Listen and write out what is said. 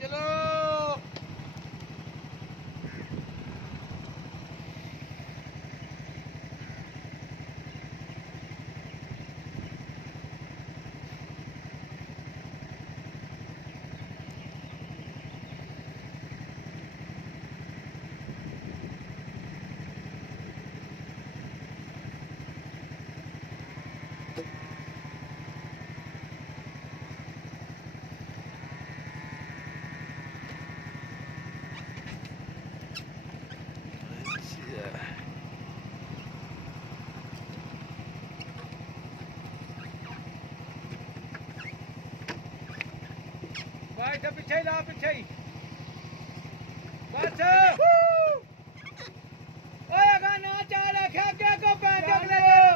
चलो भाई पीछे ला पीछे बस ओए अगा ना चाल आखे आगे को पैंट ले